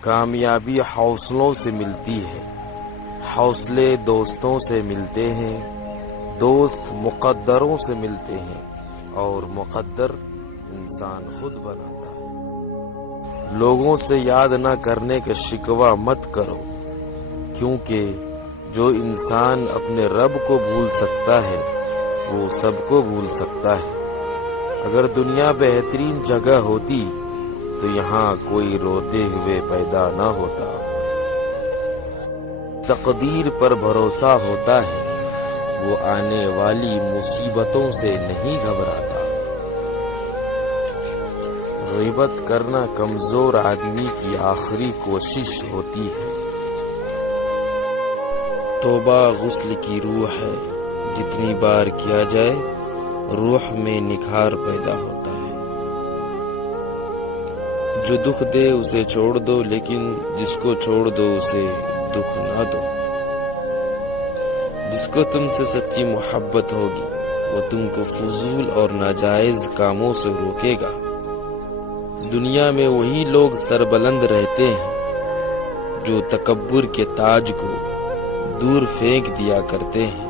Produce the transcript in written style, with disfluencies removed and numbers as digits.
کامیابی حوصلوں سے ملتی ہے، حوصلے دوستوں سے ملتے ہیں، دوست مقدروں سے ملتے ہیں، اور مقدر انسان خود بناتا ہے۔ لوگوں سے یاد نہ کرنے کا شکوہ مت کرو، کیونکہ جو انسان اپنے رب کو بھول سکتا ہے وہ سب کو بھول سکتا ہے۔ اگر دنیا بہترین جگہ ہوتی تو یہاں کوئی روتے ہوئے پیدا نہ ہوتا۔ تقدیر پر بھروسہ ہوتا ہے، وہ آنے والی مصیبتوں سے نہیں گھبراتا۔ غیبت کرنا کمزور آدمی کی آخری کوشش ہوتی ہے۔ توبہ غسل کی روح ہے، جتنی بار کیا جائے روح میں نکھار پیدا ہوتا ہے۔ جو دکھ دے اسے چھوڑ دو، لیکن جس کو چھوڑ دو اسے دکھ نہ دو۔ جس کو تم سے سچی محبت ہوگی وہ تم کو فضول اور ناجائز کاموں سے روکے گا۔ دنیا میں وہی لوگ سربلند رہتے ہیں جو تکبر کے تاج کو دور پھینک دیا کرتے ہیں۔